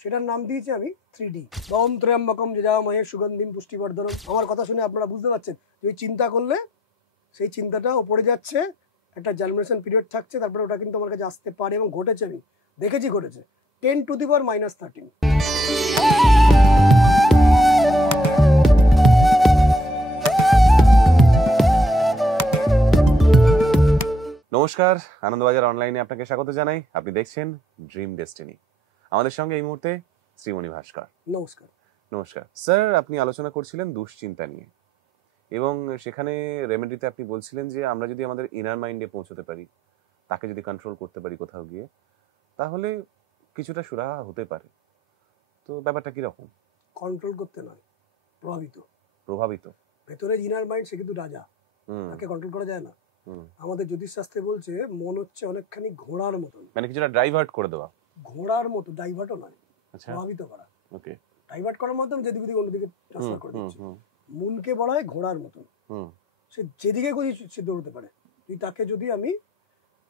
সেটার নাম দিয়েছি আমি 3D। ওম ত্র্যম্বকম যজামহে সুগন্ধিম পুষ্টিবর্ধনম। আমার কথা শুনে আপনারা বুঝতে পারছেন যে ওই চিন্তা করলে সেই চিন্তাটা ওপরে যাচ্ছে, একটা জার্মিনেশন পিরিয়ড থাকছে, তারপরে ওটা কিন্তু আমার কাছে আসতে পারে এবং ঘটেছে, আমি দেখেছি ঘটেছে 10⁻⁻13। নমস্কার, আনন্দবাজার অনলাইনে আপনাকে স্বাগত জানাই। আপনি দেখছেন ড্রিম ডেস্টিনি। আমাদের সঙ্গে এই মুহূর্তে শ্রীমণি ভাস্কর। নমস্কার। নমস্কার স্যার, আপনি আলোচনা করছিলেন দুশ্চিন্তা নিয়ে, এবং সেখানে রেমেডিতে আপনি বলছিলেন যে আমরা যদি আমাদের ইনার মাইন্ডে পৌঁছতে পারি, তাকে যদি কন্ট্রোল করতে পারি কোথাও গিয়ে, তাহলে কিছুটা সুরাহা হতে পারে। তো ব্যাপারটা কিরকম? কন্ট্রোল করতে নয়, প্রভাবিত। ভেতরে ইনার মাইন্ড, সে কিন্তু রাজা, তাকে কন্ট্রোল করা যায় না। আমাদের জ্যোতিষশাস্ত্রে বলছে মন হচ্ছে অনেকখানি ঘোড়ার মতন, মানে কিছুটা ডাইভার্ট করে দেওয়া। ঘোড়ার মতো, ডাইভার্টও নয়, প্রভাবিত করা। ওকে, ডাইভার্ট করার মাধ্যমে যেদিকে দিকে অন্যদিকে ট্রান্সফার করে দিচ্ছে। মনকে বলা হয় ঘোড়ার মতন, সে যেদিকে খুশি সে দৌড়তে পারে। তাকে যদি আমি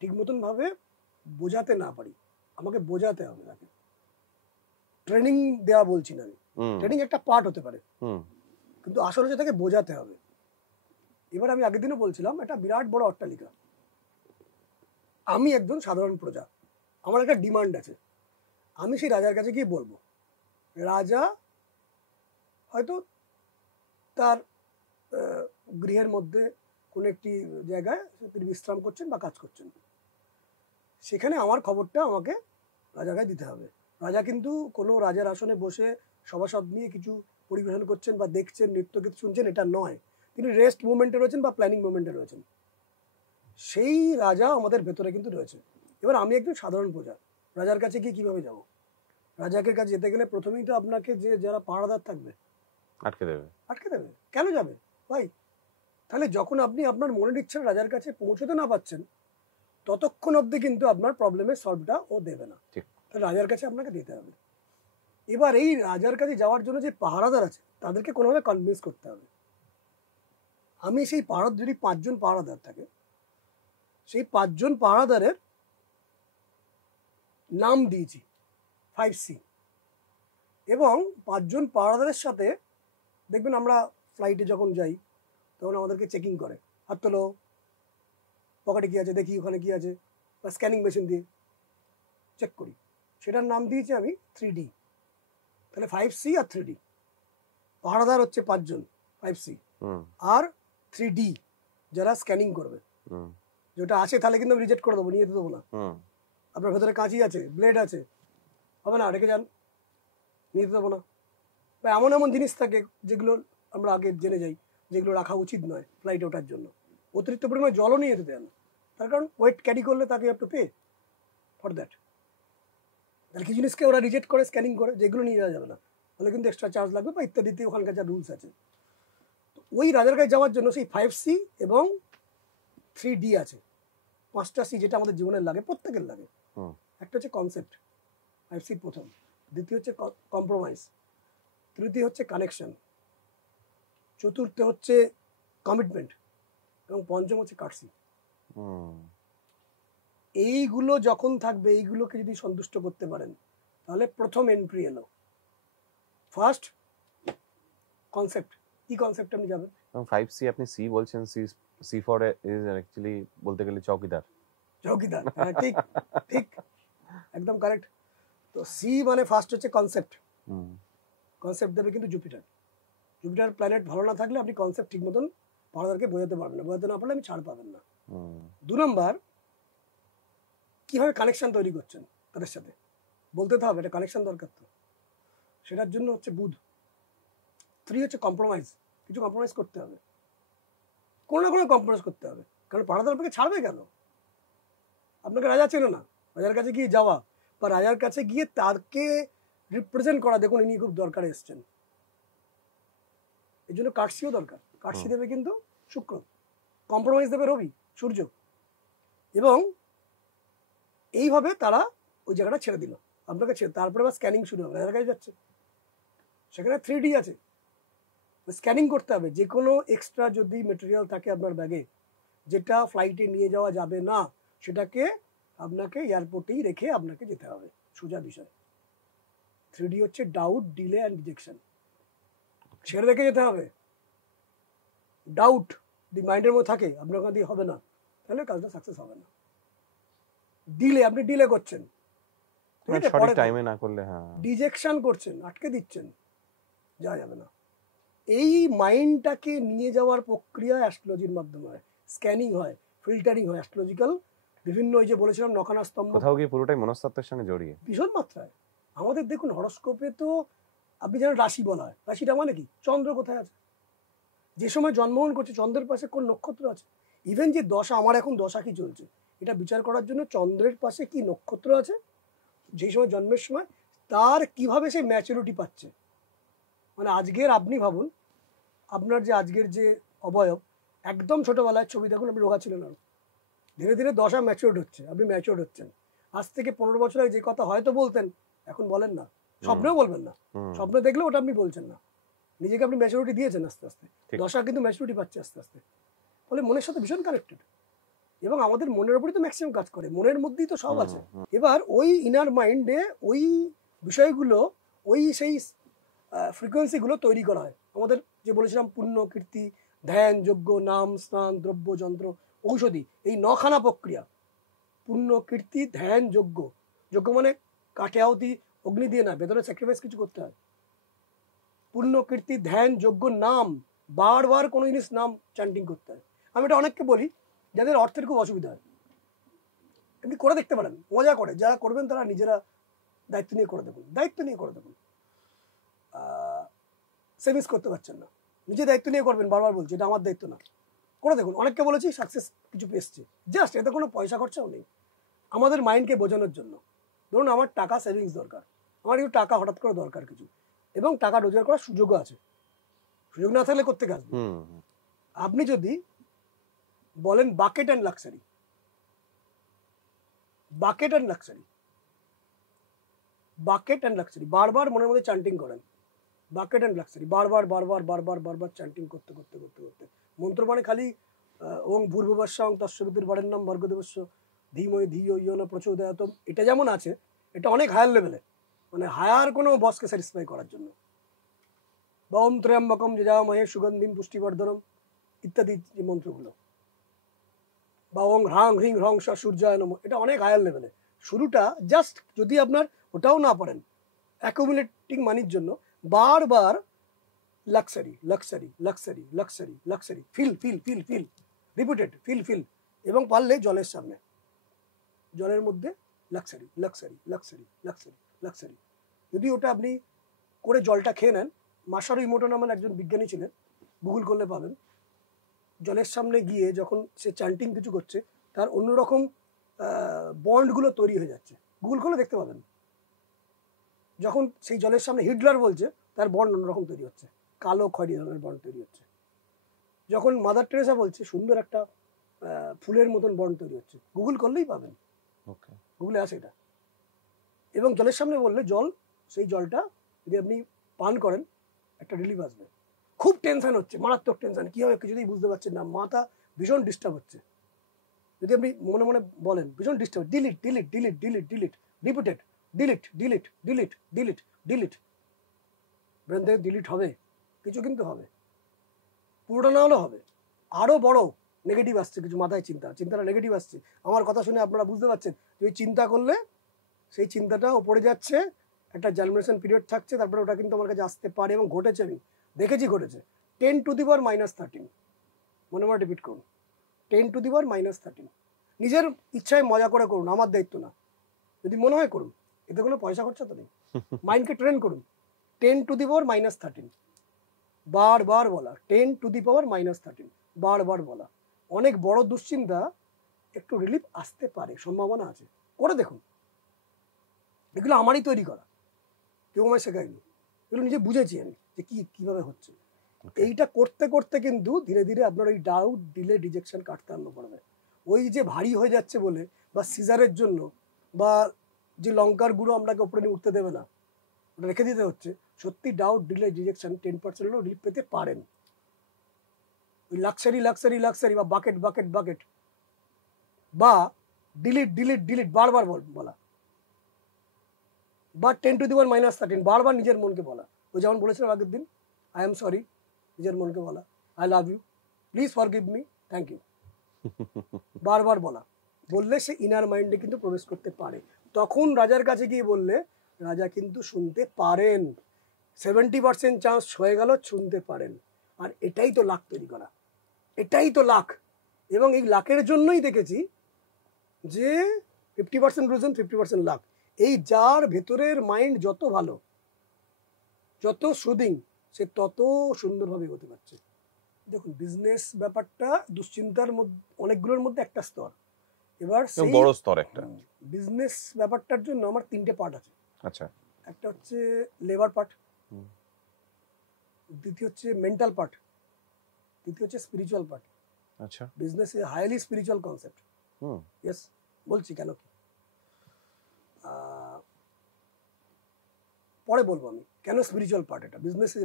ঠিক মতন ভাবে বোঝাতে না পারি, আমাকে বোঝাতে হবে তাকে। ট্রেনিং দেওয়া বলছি না আমি, ট্রেনিং একটা পার্ট হতে পারে, কিন্তু আসলে হচ্ছে তাকে বোঝাতে হবে। এবার আমি আগের দিনও বলছিলাম, একটা বিরাট বড় অট্টালিকা, আমি একজন সাধারণ প্রজা, আমার একটা ডিমান্ড আছে। আমি সেই রাজার কাছে গিয়ে বলবো, রাজা হয়তো তার গৃহের মধ্যে কোনো একটি জায়গায় তিনি বিশ্রাম করছেন বা কাজ করছেন, সেখানে আমার খবরটা আমাকে রাজার কাছে দিতে হবে। রাজা কিন্তু কোনো রাজার আসনে বসে সভাসদ নিয়ে কিছু পরিবেশন করছেন বা দেখছেন, নৃত্যগীত শুনছেন, এটা নয়। তিনি রেস্ট মুভমেন্টে রয়েছেন বা প্ল্যানিং মুভমেন্টে রয়েছেন। সেই রাজা আমাদের ভেতরে কিন্তু রয়েছে। এবার আমি একজন সাধারণ প্রজা, রাজার কাছে গিয়ে কিভাবে যাব? রাজাকে কাছে যেতে গেলে প্রথমেই তো আপনাকে যে যারা পাহারাদার থাকবে আটকে দেবে। কেন যাবে ভাই? তাহলে যখন আপনি আপনার মনের ইচ্ছা রাজার কাছে পৌঁছতে না পাচ্ছেন, ততক্ষণ অবধি কিন্তু আপনার প্রবলেমের সলভটা ও দেবে না। তাহলে রাজার কাছে আপনাকে দিতে হবে। এবার এই রাজার কাছে যাওয়ার জন্য যে পাহারাদার আছে, তাদেরকে কোনোভাবে কনভিন্স করতে হবে। আমি সেই যদি 5 জন পাহারাদার থাকে, সেই 5 জন পাহারাদারের নাম দিয়েছি 5C। এবং 5 জন পাহারাদারের সাথে দেখবেন আমরা ফ্লাইটে যখন যাই তখন আমাদেরকে চেকিং করে, হাত তোলো, পকেটে কি আছে দেখি, ওখানে কি আছে, বা স্ক্যানিং মেশিন দিয়ে চেক করি। সেটার নাম দিয়েছি আমি 3D। তাহলে 5C আর 3D। পাহারাদার হচ্ছে 5 জন 5C, আর 3D যারা স্ক্যানিং করবে। যেটা আছে তাহলে কিন্তু আমি রিজেক্ট করে দেবো, নিয়ে যেতে দেবো না। আপনার ভেতরে কাঁচি আছে, ব্লেড আছে, হবে না, রেখে যান, নিয়ে যেতে দেবো না। বা এমন এমন জিনিস থাকে যেগুলো আমরা আগে জেনে যাই, যেগুলো রাখা উচিত নয় ফ্লাইটে ওঠার জন্য। অতিরিক্ত পরিমাণে জলও নিয়ে যেতে দেন, তার কারণ ওয়েট ক্যারি করলে তাকে একটু পে ফর দ্যাট। তাহলে কিছু জিনিসকে ওরা রিজেক্ট করে, স্ক্যানিং করে, যেগুলো নিয়ে যাওয়া যাবে না, তাহলে কিন্তু এক্সট্রা চার্জ লাগবে বা ইত্যাদিতে ওখানকার যা রুলস আছে। ওই রাজার কাছে যাওয়ার জন্য সেই 5C এবং 3D আছে, 5টা C যেটা আমাদের জীবনের লাগে, প্রত্যেকের লাগে। একটা হচ্ছে কনসেপ্ট, 5C প্রথম, দ্বিতীয় হচ্ছে কম্প্রোমাইজ, তৃতীয় হচ্ছে কানেকশন, চতুর্থ হচ্ছে কমিটমেন্ট, এবং পঞ্চম হচ্ছে কার্সি। এইগুলো যখন থাকবে, এইগুলোকে যদি সন্তুষ্ট করতে পারেন, তাহলে প্রথম এন্ট্রি এলো। ফার্স্ট কনসেপ্ট, কি কনসেপ্ট আপনি যাবেন? 5C আপনি সি বলছেন, সি ফর ইজ অ্যাকচুয়ালি বলতে গেলে চৌকিদার। হ্যাঁ, ঠিক ঠিক, একদম কারেক্ট। তো সি মানে ফার্স্ট হচ্ছে কনসেপ্ট। কনসেপ্ট দেবে কিন্তু জুপিটার প্ল্যানেট ভালো না থাকলে আপনি কনসেপ্ট ঠিক মতন পাহাড়দারকে বোঝাতে পারবেন না, বোঝাতে না পারলে আপনি ছাড় পাবেন না। 2 নম্বর, কিভাবে কানেকশন তৈরি করছেন তাদের সাথে, বলতে তো হবে, এটা কানেকশন দরকার, তো সেটার জন্য হচ্ছে বুধ। 3 হচ্ছে কম্প্রোমাইজ, কিছু কম্প্রোমাইজ করতে হবে, কোনো না কোনো কম্প্রোমাইজ করতে হবে, কারণ পাহাড়দার আপনাকে ছাড়বে কেন? আপনাকে রাজা চেনে না, রাজার কাছে গিয়ে যাওয়া বা রাজার কাছে গিয়ে তাকে রিপ্রেজেন্ট করা, দেখুন ইনি খুব দরকারে এসছেন, এই জন্য কার্সিও দরকার। কার্সি দেবে কিন্তু শুক্র, কম্প্রোমাইজ দেবে রবি, সূর্য। এবং এইভাবে তারা ওই জায়গাটা ছেড়ে দিল আপনাকে, তারপরে আবার স্ক্যানিং শুরু হবে, রাজার কাছে যাচ্ছে, সেখানে 3D আছে, স্ক্যানিং করতে হবে। যে কোনো এক্সট্রা যদি মেটেরিয়াল থাকে আপনার ব্যাগে, যেটা ফ্লাইটে নিয়ে যাওয়া যাবে না, সেটাকে আপনাকে এয়ারপোর্টেই রেখে আপনাকে যেতে হবে, সোজা বিষয়। 3D হচ্ছে ডাউট, ডিলে অ্যান্ড রিজেকশন। সেটা রেখে যেতে হবে। ডাউট যদি মাইন্ডের মধ্যে থাকে আপনার ওখান দিয়ে হবে না, তাহলে কাজটা সাকসেস হবে না। ডিলে, আপনি ডিলে করছেন, সঠিক টাইমে না করলে, হ্যাঁ, ডিজেকশন করছেন, আটকে দিচ্ছেন, যাওয়া যাবে না। এই মাইন্ডটাকে নিয়ে যাওয়ার প্রক্রিয়া অ্যাস্ট্রোলজির মাধ্যমে হয়, স্ক্যানিং হয়, ফিল্টারিং হয়, অ্যাস্ট্রোলজিক্যাল বিভিন্ন, ওই যে বলেছিলাম নখানা স্তম্ভ, কোথাও গিয়ে পুরোটাই মনস্তত্ত্বের সঙ্গে জড়িয়ে ভীষণ মাত্রায়। আমাদের দেখুন হরস্কোপে তো আপনি জানেন রাশি বলা হয়, রাশিটা মানে কি, চন্দ্র কোথায় আছে, যে সময় জন্মগ্রহণ করছে চন্দ্রের পাশে কোন নক্ষত্র আছে, ইভেন যে দশা, আমার এখন দশা কি চলছে এটা বিচার করার জন্য চন্দ্রের পাশে কি নক্ষত্র আছে, যেই সময় জন্মের সময় তার কিভাবে সে ম্যাচুরিটি পাচ্ছে। মানে আজকের আপনি ভাবুন, আপনার যে আজকের যে অবয়ব, একদম ছোটবেলায় ছবি দেখুন আপনি রোগা ছিলেন, আর ধীরে ধীরে দশা ম্যাচিওর্ড হচ্ছে, আপনি ম্যাচিওর্ড হচ্ছেন। আজ থেকে 15 বছর আগে যে কথা হয়তো বলতেন এখন বলেন না, স্বপ্নেও বলবেন না, স্বপ্নে দেখলে ওটা আপনি বলছেন না, নিজেকে আপনি ম্যাচুরিটি দিয়েছেন আস্তে আস্তে, দশা কিন্তু ম্যাচুরিটি পাচ্ছে আস্তে আস্তে। ফলে মনের সাথে ভীষণ কানেক্টেড, এবং আমাদের মনের উপরই তো ম্যাক্সিমাম কাজ করে, মনের মধ্যেই তো সব আছে। এবার ওই ইনার মাইন্ডে ওই বিষয়গুলো, ওই সেই ফ্রিকোয়েন্সিগুলো তৈরি করা হয়। আমাদের যে বলেছিলাম পুণ্য, কীর্তি, ধ্যান, যজ্ঞ, নাম, স্নান, দ্রব্য, যন্ত্র, ঔষধি, এই 9খানা প্রক্রিয়া, পুণ্য, কীর্তি, ধ্যান, যজ্ঞ। যজ্ঞ মানে কাঠে আহুতি, অগ্নি দিয়ে না, ভেতরে স্যাক্রিফাইস কিছু করতে হয়। পুণ্য, কীর্তি, ধ্যান, যজ্ঞ, নাম, বারবার কোনো জিনিস নাম চ্যান্টিং করতে হয়। আমি এটা অনেককে বলি যাদের অর্থের খুব অসুবিধা হয়, আপনি করে দেখতে পারেন, মজা করে, যারা করবেন তারা নিজেরা দায়িত্ব নিয়ে করে দেখুন, দায়িত্ব নিয়ে করে দেখুন। সেভিংস করতে পারছেন না, নিজে দায়িত্ব নিয়ে করবেন, বারবার বলছি এটা আমার দায়িত্ব না, করে দেখুন। অনেককে বলেছি সাকসেস কিছু পেয়েছে, জাস্ট এতে কোনো পয়সা খরচাও নেই, আমাদের মাইন্ডকে বোঝানোর জন্য। ধরুন আমার টাকা সেভিংস দরকার, আমার একটু টাকা হঠাৎ করে দরকার কিছু, এবং টাকা রোজগার করার সুযোগও আছে, সুযোগ না থাকলে করতে আসবে। আপনি যদি বলেন bucket and luxury, bucket and luxury, bucket and luxury, বারবার মনের মধ্যে চ্যান্টিং করেন, বাকেট অ্যান্ড লাক্সারি, বারবার বারবার বারবার বারবার চ্যান্টিং করতে করতে করতে করতে, মন্ত্র মানে খালি ওং ভূর্ভুবস্বং তস্যবিতুর্বরেণ্যং ভর্গদেবস্য ধীমহি ধিয়ো ইয়ো ন প্রচোদয়াৎ, এটা যেমন আছে, এটা অনেক হায়ার লেভেলে, মানে হায়ার কোনো বসকে স্যাটিসফাই করার জন্য। বা ওম ত্র্যম্বকম যজামহে সুগন্ধিম পুষ্টিবর্ধনম ইত্যাদি যে মন্ত্রগুলো, বা ওং হ্রাং হ্রিং হ্রং সূর্যায় নমঃ, এটা অনেক হায়ার লেভেলে। শুরুটা জাস্ট যদি আপনার ওটাও না পারেন, অ্যাকুমুলেটিং মানির জন্য বারবার luxury luxury luxury luxury luxury, feel feel feel feel, repeated feel feel, এবং পারলে জলের সামনে, জলের মধ্যে luxury luxury luxury luxury luxury. যদি ওটা আপনি করে জলটা খেয়ে নেন, মাসারু ইমোটো নামের একজন বিজ্ঞানী ছিলেন, গুগল করলে পাবেন, জলের সামনে গিয়ে যখন সে চ্যান্টিং কিছু করছে, তার অন্যরকম বন্ডগুলো তৈরি হয়ে যাচ্ছে, গুগল করলে দেখতে পাবেন। যখন সেই জলের সামনে হিটলার বলছে, তার বন্ড অন্যরকম তৈরি হচ্ছে, কালো খয়েরি ধরনের বন্ড তৈরি হচ্ছে। যখন মাদার টেরেসা বলছে, সুন্দর একটা ফুলের মতন বন্ড তৈরি হচ্ছে, গুগল করলেই পাবেন, গুগলে আছে এটা। এবং জলের সামনে বললে জল, সেই জলটা যদি আপনি পান করেন একটা রিলিফ আসবে। খুব টেনশন হচ্ছে, মারাত্মক টেনশন, কী হবে কিছুতেই বুঝতে পারছেন না, মাথা ভীষণ ডিস্টার্ব হচ্ছে, যদি আপনি মনে মনে বলেন ভীষণ disturb, delete delete delete delete delete, repeated delete delete delete delete delete, brain থেকে ডিলিট হবে, কিছু কিন্তু হবে, পুরোটা না হলেও হবে। আরও বড় নেগেটিভ আসছে কিছু, মাথায় চিন্তাটা নেগেটিভ আসছে, আমার কথা শুনে আপনারা বুঝতে পারছেন যে ওই চিন্তা করলে সেই চিন্তাটা ওপরে যাচ্ছে, একটা জার্মিনেশন পিরিয়ড থাকছে, তারপরে ওটা কিন্তু আমার কাছে আসতে পারে, এবং ঘটেছে, আমি দেখেছি ঘটেছে। 10⁻⁻13, মনে মনে রিপিট করুন, 10⁻⁻13, নিজের ইচ্ছায় মজা করে করুন, আমার দায়িত্ব না, যদি মনে হয় করুন, এতে কোনো পয়সা খরচা তো নেই, মাইন্ডকে ট্রেন করুন। 10⁻⁻13 বারবার বলা, 10⁻⁻13 বারবার বলা, অনেক বড় দুশ্চিন্তা একটু রিলিফ আসতে পারে, সম্ভাবনা আছে, করে দেখুন। এগুলো আমারই তৈরি করা, কেউ আমায় শেখায়নি, এগুলো নিজে বুঝেছি আমি যে কিভাবে হচ্ছে। এইটা করতে করতে কিন্তু ধীরে ধীরে আপনার ওই ডাউট, ডিলে, রিজেকশন কাটতে আরম্ভ করবে। ওই যে ভারী হয়ে যাচ্ছে বলে, বা সিজারের জন্য, বা যে লঙ্কার গুঁড়ো আপনাকে ওপরে নিয়ে উঠতে দেবে না, ওটা রেখে দিতে হচ্ছে, সত্যি ডাউট, ডিলে, রিজেকশন 10% হলেও রিলিফ পেতে পারেন। ওই লাক্সারি লাক্সারি লাক্সারি, বা বাকেট বাকেট বাকেট, বা ডিলিট ডিলিট ডিলিট বারবার বলা, বা 10⁻13 বারবার নিজের মনকে বলা। ওই যেমন বলেছিলাম আগের দিন, আই এম সরি, নিজের মনকে বলা, I love you, please forgive me, thank you, বারবার বলা। বললে সে ইনার মাইন্ডে কিন্তু প্রবেশ করতে পারে। তখন রাজার কাছে গিয়ে বললে রাজা কিন্তু শুনতে পারেন। 70% চান্স হয়ে গেল শুনতে পারেন। আর এটাই তো লাখ তৈরি করা, এটাই তো লাখ। এবং এই লাখের জন্যই দেখেছি যে 50% রিজন 50% লাখ। এই যার ভেতরের মাইন্ড যত ভালো, যত সুদিং, সে তত সুন্দরভাবে এগোতে পারছে। দেখুন, বিজনেস ব্যাপারটা দুশ্চিন্তার মধ্যে অনেকগুলোর মধ্যে একটা স্তর। এবার সেই বড় স্তর একটা। বিজনেস ব্যাপারটার জন্য আমার 3টে পার্ট আছে। আচ্ছা। একটা হচ্ছে লেবার পার্ট, দ্বিতীয় হচ্ছে মেন্টাল পার্ট, তৃতীয় হচ্ছে স্পিরিচুয়াল পার্ট। আচ্ছা। Business is highly spiritual concept. Yes, বলছি কেন কি পরে বলবো আমি কেন স্পিরিচুয়াল পার্ট। এটা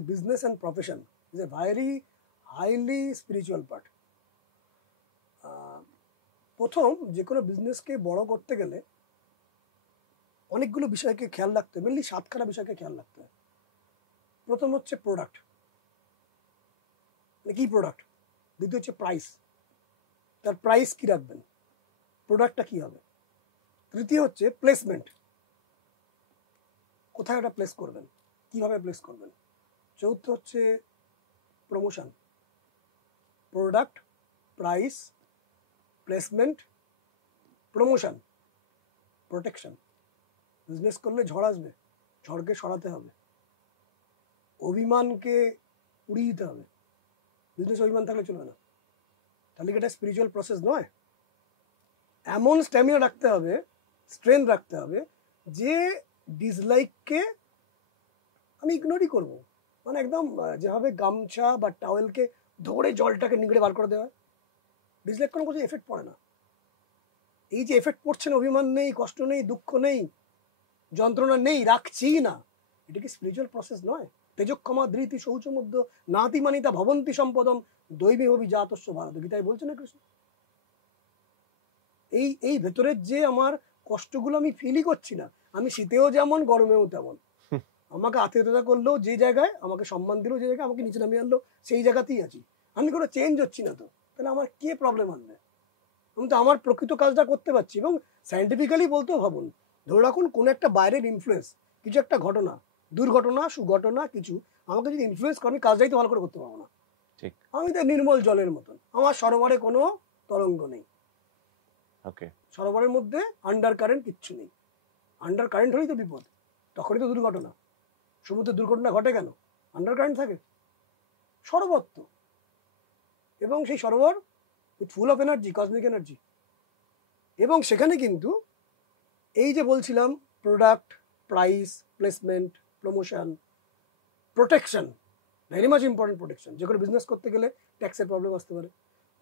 business and profession is a very highly spiritual part. প্রথম যে কোনো বিজনেসকে বড় করতে গেলে অনেকগুলো বিষয়কে খেয়াল রাখতে হবে, মেনলি 7খানা বিষয়কে খেয়াল রাখতে হবে। প্রথম হচ্ছে প্রোডাক্ট, কি প্রোডাক্ট। দ্বিতীয় হচ্ছে প্রাইস, তার প্রাইস কি রাখবেন, প্রোডাক্টটা কি হবে। তৃতীয় হচ্ছে প্লেসমেন্ট, কোথায় ওটা প্লেস করবেন, কিভাবে প্লেস করবেন। চতুর্থ হচ্ছে promotion, product, price, placement, promotion, protection. Business করলে ঝড় আসবে, ঝড়কে সরাতে হবে, অভিমানকে উড়িয়ে দিতে হবে। বিজনেস অভিমান থাকলে চলবে না, তাহলে কি এটা স্পিরিচুয়াল প্রসেস নয়। এমন স্ট্যামিনা রাখতে হবে, স্ট্রেংথ রাখতে হবে যে ডিসলাইককে আমি ইগনোরই করব। মানে একদম যেভাবে গামছা বা টাওয়েলকে ধরে জলটাকে নিগড়ে বার করে দেওয়া হয়, ডিসলাইক কোনো কিছু এফেক্ট পড়ে না। এই যে এফেক্ট পড়ছে না, অভিমান নেই, কষ্ট নেই, দুঃখ নেই, যন্ত্রণা নেই, রাখছি না, এটা কি স্পিরিচুয়াল প্রসেস নয়। তেজক্ষমা ধৃতি শৌচ মধ্য নাতি মানিতা ভবন্তি সম্পদম দৈবী হবি জাতস্য ভারত, গীতায় বলছে না কৃষ্ণ। এই ভেতরের যে আমার কষ্টগুলো আমি ফিলই করছি না। আমি শীতেও যেমন, গরমেও তেমন। আমাকে আতিথ্যতা করলেও যে জায়গায়, আমাকে সম্মান দিলেও যে জায়গায়, আমাকে নিচে নামিয়ে আনলো সেই জায়গাতেই আছি। আমি কোনো চেঞ্জ হচ্ছি না, তো তাহলে আমার কে প্রবলেম আনবে। আমি তো আমার প্রকৃত কাজটা করতে পারছি। এবং সায়েন্টিফিক্যালি বলতেও ভাবুন, ধরে রাখুন কোনো একটা বাইরের ইনফ্লুয়েন্স, কিছু একটা ঘটনা, দুর্ঘটনা, সুঘটনা কিছু আমাকে যদি ইনফ্লুয়েন্স করে, আমি কাজটাই তো ভালো করে করতে পারবো না। ঠিক। আমি তো নির্মল জলের মতন, আমার সরোবরে কোনো তরঙ্গ নেই। ওকে। সরোবরের মধ্যে আন্ডার কারেন্ট কিচ্ছু নেই। আন্ডার কারেন্ট হলেই তো বিপদ, তখনই তো দুর্ঘটনা। সমুদ্রের দুর্ঘটনা ঘটে কেন? আন্ডার কারেন্ট থাকে। সরোবর তো, এবং সেই সরোবর with full of energy, cosmic energy. এবং সেখানে কিন্তু এই যে বলছিলাম product, price, placement, promotion, protection, very much important. Protection, যে কোনো বিজনেস করতে গেলে ট্যাক্সের প্রবলেম আসতে পারে,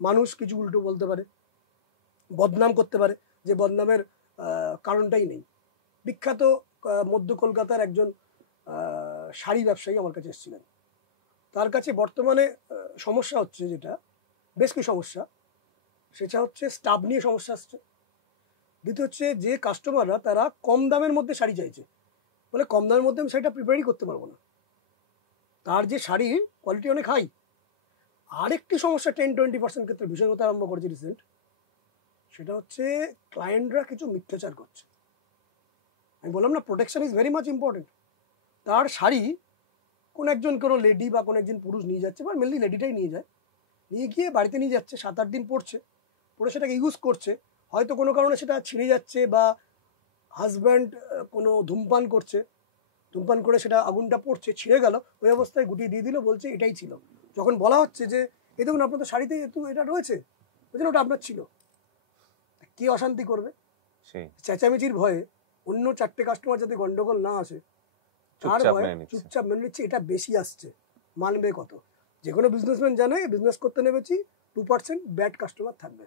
মানুষ কিছু উল্টো বলতে পারে, বদনাম করতে পারে, যে বদনামের কারণটাই নেই। বিখ্যাত মধ্য কলকাতার একজন শাড়ি ব্যবসায়ী আমার কাছে এসেছিলেন। তার কাছে বর্তমানে সমস্যা হচ্ছে, যেটা বেশ কিছু সমস্যা, সেটা হচ্ছে স্টাফ নিয়ে সমস্যা আসছে। দ্বিতীয় হচ্ছে যে কাস্টমাররা তারা কম দামের মধ্যে শাড়ি চাইছে, বলে কম দামের মধ্যে আমি শাড়িটা প্রিপেয়ারই করতে পারবো না, তার যে শাড়ির কোয়ালিটি অনেক হাই। আরেকটি সমস্যা 10-20% ক্ষেত্রে ভীষণ হতে আরম্ভ করেছে রিসেন্ট, সেটা হচ্ছে ক্লায়েন্টরা কিছু মিথ্যাচার করছে। আমি বললাম না, protection is very much important. তার শাড়ি কোনো লেডি বা কোনো একজন পুরুষ নিয়ে যাচ্ছে, বা মেনলি লেডিটাই নিয়ে যায়, নিয়ে গিয়ে বাড়িতে নিয়ে যাচ্ছে, 7-8 দিন পরছে, পরে সেটাকে ইউজ করছে, হয়তো কোনো কারণে সেটা ছিঁড়ে যাচ্ছে, বা হাজব্যান্ড কোনো ধূমপান করছে, ধূমপান করে সেটা আগুনটা পড়ছে, ছিঁড়ে গেল, ওই অবস্থায় গুটিয়ে দিয়ে দিল, বলছে এটাই ছিল। যখন বলা হচ্ছে যে এই দেখুন আপনার তো শাড়িতে এটা রয়েছে, বুঝলেন, ওটা আপনার ছিল, কে অশান্তি করবে? চেঁচামেচির ভয়ে অন্য 4টে কাস্টমার যাতে গন্ডগোল না আসে, তার ভয়ে চুপচাপ মেনে নিচ্ছে। এটা বেশি আসছে, মানবে কত? যে কোনো বিজনেসম্যান জানে, বিজনেস করতে নেমেছি 2% ব্যাড কাস্টমার থাকবে,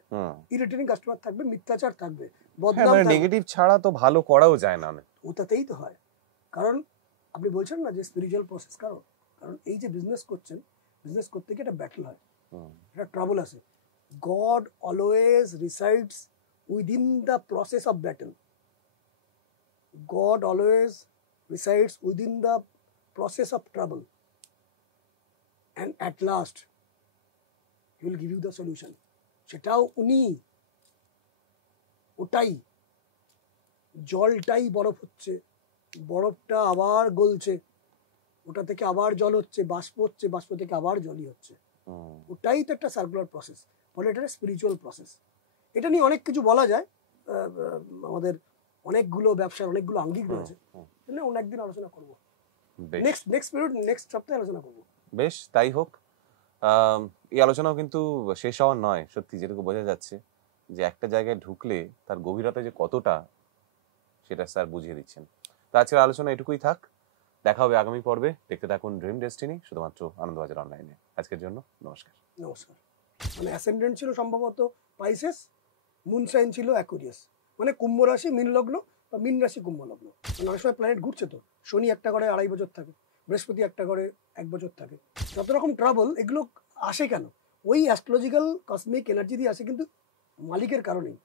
ইরিটেটিং কাস্টমার থাকবে, মিথ্যাচার থাকবে, বদনাম থাকবে। নেগেটিভ ছাড়া তো ভালো করাও যায় না। ওটাতেই তো হয়। কারণ আপনি বলছেন না যে স্পিরিচুয়াল প্রসেস, কারণ এই যে বিজনেস করছেন, বিজনেস করতে গিয়ে একটা ব্যাটল হয়, একটা ট্রাবল আছে। God always resides within the process of battle. God always resides within the process of trouble, and at last he will give you the solution. সেটাও উনি, ওটাই জলটাই বরফ হচ্ছে, বরফটা আবার গলছে, ওটা থেকে আবার জল হচ্ছে, বাষ্প হচ্ছে, বাষ্প থেকে আবার জলই হচ্ছে, ওটাই তো একটা সার্কুলার প্রসেস, ফলে এটা স্পিরিচুয়াল প্রসেস। এটা নিয়ে অনেক কিছু বলা যায়, আমাদের অনেকগুলো ব্যবসার অনেকগুলো আঙ্গিক রয়েছে, অন্য একদিন আলোচনা করবো, নেক্সট সপ্তাহে আলোচনা করবো। বেশ, তাই হোক। এই আলোচনাও কিন্তু শেষ হওয়ার নয়, সত্যি যেটুকু বোঝা যাচ্ছে যে একটা জায়গায় ঢুকলে তার গভীরতা যে কতটা সেটা স্যার বুঝিয়ে দিচ্ছেন। তো আজকের আলোচনা এটুকুই থাক, দেখা হবে আগামী পর্বে। দেখতে থাকুন ড্রিম ডেস্টিনি, শুধুমাত্র আনন্দবাজার অনলাইনে। আজকের জন্য নমস্কার। মানে অ্যাসেন্ডেন্ট ছিল সম্ভবত পাইসেস, মুন সাইন ছিল অ্যাকুরিয়াস, মানে কুম্ভ রাশি মীন লগ্ন বা মীন রাশি কুম্ভ লগ্ন। মানে অনেক সময় প্ল্যানেট ঘুরছে, তো শনি একটা করে 2.5 বছর থাকে, বৃহস্পতি একটা করে 1 বছর থাকে। যত রকম ট্রাবল এগুলো আসে কেন? ওই অ্যাস্ট্রোলজিক্যাল কসমিক এনার্জি দিয়ে আসে, কিন্তু মালিকের কারণেই।